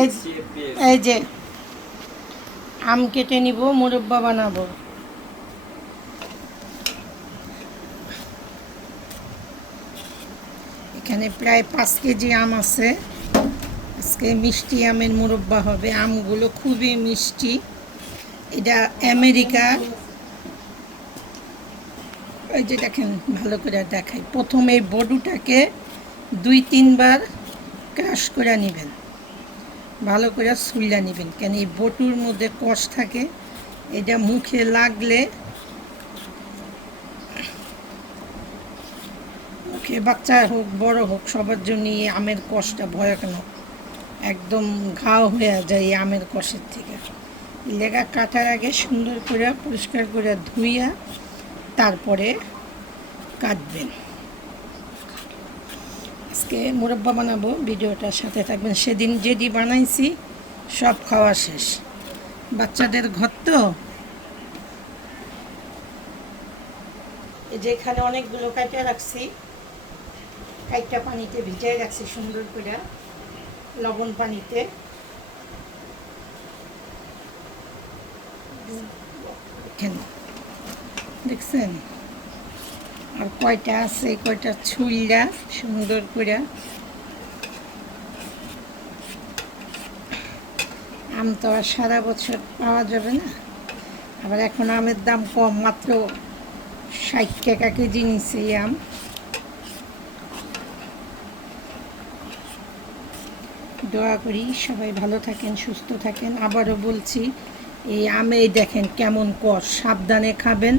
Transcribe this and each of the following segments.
এই এই যে আম কেটে নিব, মুরব্বা বানাবো। এখানে প্রায় 5 কেজি আম আছে। আজকে মিষ্টি আমের মুরব্বা হবে। আমগুলো খুবই মিষ্টি। এটা আমেরিকার। ওই যে দেখেন, ভালো করে দেখাই। প্রথমে এই বডুটাকে 2-3 বার ক্রাশ করে নেবেন, ভালো করে ছুইলা নেবেন, কেন এই বটুর মধ্যে কষ থাকে। এটা মুখে লাগলে, মুখে বাচ্চা হোক বড় হোক সবার জন্য এই আমের কষটা ভয়ানক, একদম ঘাও হয়ে যায় এই আমের কষের থেকে। লেগা কাটার আগে সুন্দর করে পরিষ্কার করে ধুইয়া তারপরে কাটবেন। আজকে মুরব্বা বানাবো, ভিডিওটার সাথে থাকবেন। সেদিন যেদি বানাইছি সব খাওয়া শেষ। বাচ্চাদের ঘর তো, যেখানে অনেকগুলো কাইটা রাখছি, কাইটা পানিতে ভিজাই রাখছি সুন্দর করে, লবণ পানিতে। দেখছেন? আর কয়টা আছে, কয়টা ছুইলা সুন্দর করে। আম তো আর সারা বছর পাওয়া যাবে না। আবার এখন আমের দাম কম, মাত্র 60 টাকা কেজি নিচ্ছে এই আম। দোয়া করি সবাই ভালো থাকেন, সুস্থ থাকেন। আবারও বলছি, এই আমে দেখেন কেমন কষ, সাবধানে খাবেন।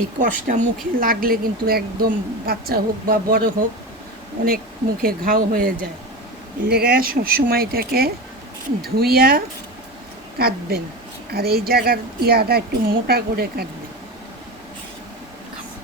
এই কষটা মুখে লাগলে কিন্তু একদম, বাচ্চা হোক বা বড় হোক, অনেক মুখে ঘাও হয়ে যায়। এই লেগে সবসময় এটাকে ধুইয়া কাটবেন। আর এই জায়গার ইয়াটা একটু মোটা করে কাটবেন।